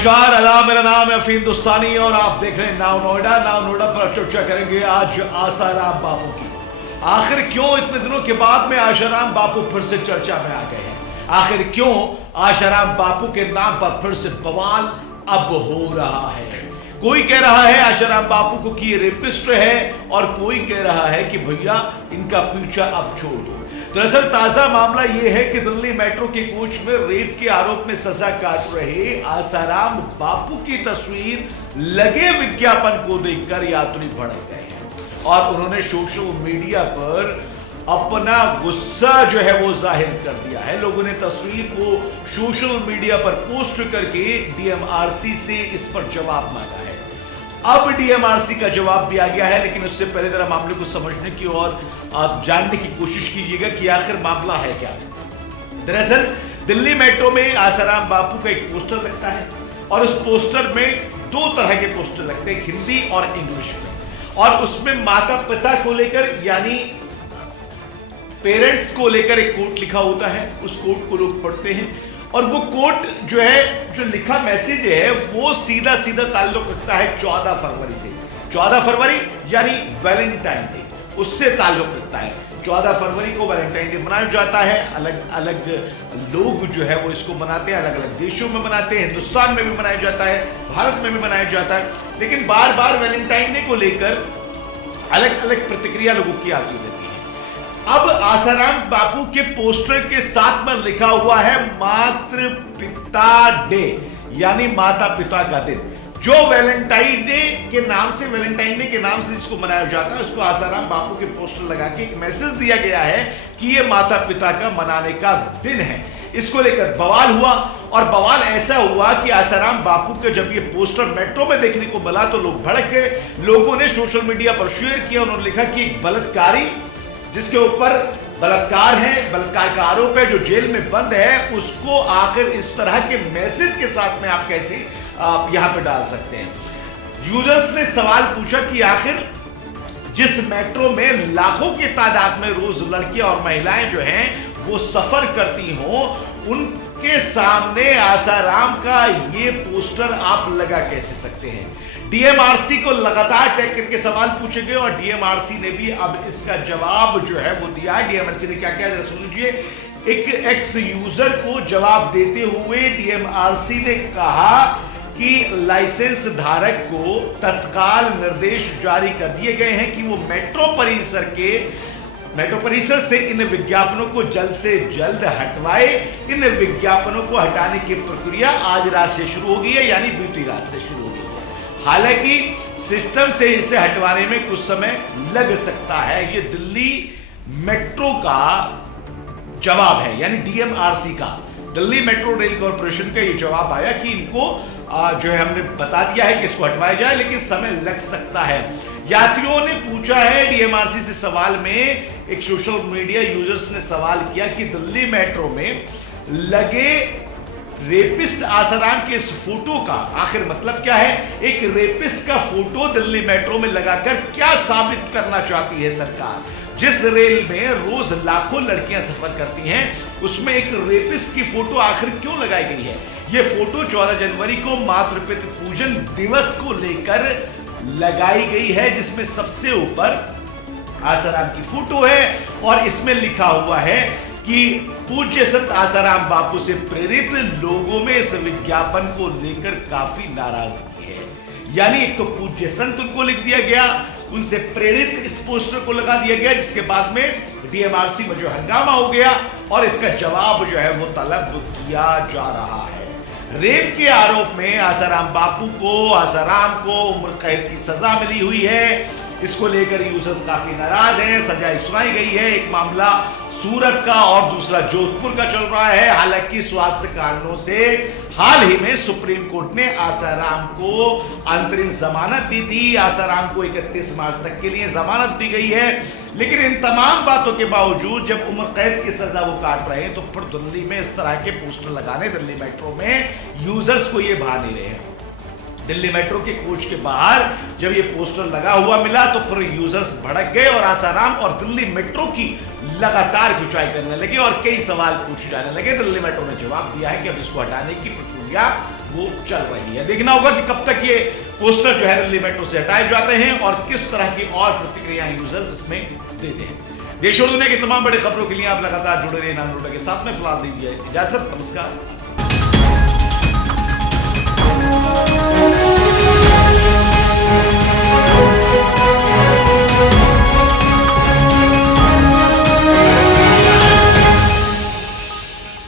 नमस्कार, अदा मेरा नाम है अफीम हिंदुस्तानी और आप देख रहे हैं नाउ नोएडा। नाउ नोएडा पर चर्चा करेंगे आज आसाराम बापू की। आखिर क्यों इतने दिनों के बाद में आसाराम बापू फिर से चर्चा में आ गए हैं? आखिर क्यों आसाराम बापू के नाम पर फिर से बवाल अब हो रहा है? कोई कह रहा है आसाराम बापू को कि ये रेपिस्ट है और कोई कह रहा है कि भैया इनका पीछा अब छोड़ दो। दरअसल ताजा मामला यह है कि दिल्ली मेट्रो के कोच में रेप के आरोप में सजा काट रहे आसाराम बापू की तस्वीर लगे विज्ञापन को देखकर यात्री भड़क गए हैं और उन्होंने सोशल मीडिया पर अपना गुस्सा जो है वो जाहिर कर दिया है। लोगों ने तस्वीर को सोशल मीडिया पर पोस्ट करके डीएमआरसी से इस पर जवाब मांगा है। अब डीएमआरसी का जवाब दिया गया है, लेकिन उससे पहले जरा मामले को समझने की और आप जानने की कोशिश कीजिएगा कि आखिर मामला है क्या। दरअसल दिल्ली मेट्रो में आसाराम बापू का एक पोस्टर लगता है और उस पोस्टर में दो तरह के पोस्टर लगते हैं, हिंदी और इंग्लिश में, और उसमें माता पिता को लेकर यानी पेरेंट्स को लेकर एक कोट लिखा होता है। उस कोट को लोग पढ़ते हैं और वो कोट जो है, जो लिखा मैसेज है, वो सीधा सीधा ताल्लुक रखता है 14 फरवरी से। 14 फरवरी यानी वैलेंटाइन डे, उससे ताल्लुक रखता है। 14 फरवरी को वैलेंटाइन डे मनाया जाता है। अलग अलग लोग जो है वो इसको मनाते हैं, अलग अलग देशों में मनाते हैं। हिंदुस्तान में भी मनाया जाता है, भारत में भी मनाया जाता है, लेकिन बार बार वैलेंटाइन डे को लेकर अलग अलग प्रतिक्रिया लोगों की आती रहती है। अब आसाराम बापू के पोस्टर के साथ में लिखा हुआ है मातृ पिता डे, यानी माता पिता का दिन, जो वैलेंटाइन डे के नाम से, वैलेंटाइन डे के नाम से जिसको मनाया जाता है, उसको आसाराम बापू के पोस्टर लगा के एक मैसेज दिया गया है कि ये माता पिता का मनाने का दिन है। इसको लेकर बवाल हुआ और बवाल ऐसा हुआ कि आसाराम बापू के जब ये पोस्टर मेट्रो में देखने को मिला तो लोग भड़क गए। लोगों ने सोशल मीडिया पर शेयर किया, उन्होंने लिखा कि एक बलात्कारी जिसके ऊपर बलात्कार है, बलात्कार का आरोप है, जो जेल में बंद है, उसको आखिर इस तरह के मैसेज के साथ में आप कैसे यहां पे डाल सकते हैं। यूजर्स ने सवाल पूछा कि आखिर जिस मेट्रो में लाखों की तादाद में रोज लड़कियां और महिलाएं जो हैं वो सफर करती हों, उनके सामने आसाराम का ये पोस्टर आप लगा कैसे सकते हैं? डीएमआरसी को लगातार टैग करके सवाल पूछे गए और डीएमआरसी ने भी अब इसका जवाब जो है वो दिया है। डीएमआरसी ने क्या किया, जरा सुन लीजिए। एक एक्स यूजर को जवाब देते हुए डीएमआरसी ने कहा कि लाइसेंस धारक को तत्काल निर्देश जारी कर दिए गए हैं कि वो मेट्रो परिसर से इन विज्ञापनों को जल्द से जल्द हटवाए। इन विज्ञापनों को हटाने की प्रक्रिया आज रात से शुरू हो गई है, यानी बीती रात से शुरू हो गई है। हालांकि सिस्टम से इसे हटवाने में कुछ समय लग सकता है। ये दिल्ली मेट्रो का जवाब है, यानी डीएमआरसी का, दिल्ली मेट्रो रेल कॉर्पोरेशन का ये जवाब आया कि इनको जो है हमने बता दिया है कि इसको हटवाया जाए, लेकिन समय लग सकता है। यात्रियों ने पूछा है डीएमआरसी से सवाल में, एक सोशल मीडिया यूजर्स ने सवाल किया कि दिल्ली मेट्रो में लगे रेपिस्ट आसाराम के इस फोटो का आखिर मतलब क्या है? एक रेपिस्ट का फोटो दिल्ली मेट्रो में लगाकर क्या साबित करना चाहती है सरकार? जिस रेल में रोज लाखों लड़कियां सफर करती हैं, उसमें एक रेपिस्ट की फोटो आखिर क्यों लगाई गई है? यह फोटो 14 जनवरी को मातृपितृ पूजन दिवस को लेकर लगाई गई है, जिसमें सबसे ऊपर आसाराम की फोटो है और इसमें लिखा हुआ है कि पूज्य संत आसाराम बापू से प्रेरित लोगों में इस विज्ञापन को लेकर काफी नाराजगी है। यानी एक तो पूज्य संत उनको लिख दिया गया, उनसे प्रेरित इस पोस्टर को लगा दिया गया, जिसके बाद में डीएमआरसी में जो हंगामा हो गया और इसका जवाब जो है वो तलब किया जा रहा है। रेप के आरोप में आसाराम को उम्र कैद की सजा मिली हुई है। इसको लेकर यूजर्स काफी नाराज हैं, सजाएं सुनाई गई है। एक मामला सूरत का और दूसरा जोधपुर का चल रहा है। हालांकि स्वास्थ्य कारणों से हाल ही में सुप्रीम कोर्ट ने आसाराम को अंतरिम जमानत दी थी। आसाराम को 31 मार्च तक के लिए जमानत दी गई है, लेकिन इन तमाम बातों के बावजूद जब उम्र कैद की सजा वो काट रहे हैं, तो फिर दिल्ली में इस तरह के पोस्टर लगाने दिल्ली मेट्रो में यूजर्स को ये भा नहीं रहे हैं। दिल्ली मेट्रो के कोच के बाहर जब ये पोस्टर लगा हुआ मिला तो फिर यूजर्स भड़क गए और आसाराम और दिल्ली मेट्रो की लगातार खिंचाई करने लगे और कई सवाल पूछे जाने लगे। दिल्ली मेट्रो ने जवाब दिया है कि अब इसको हटाने की प्रक्रिया वो चल रही है। देखना होगा कि कब तक ये पोस्टर जो है लिमिटों से हटाए जाते हैं और किस तरह की और प्रतिक्रियाएं यूजर्स इसमें देते हैं। देश और दुनिया की तमाम बड़ी खबरों के लिए आप लगातार जुड़े रहिए नानोटा के साथ में। फिलहाल दीजिए इजाजत, नमस्कार।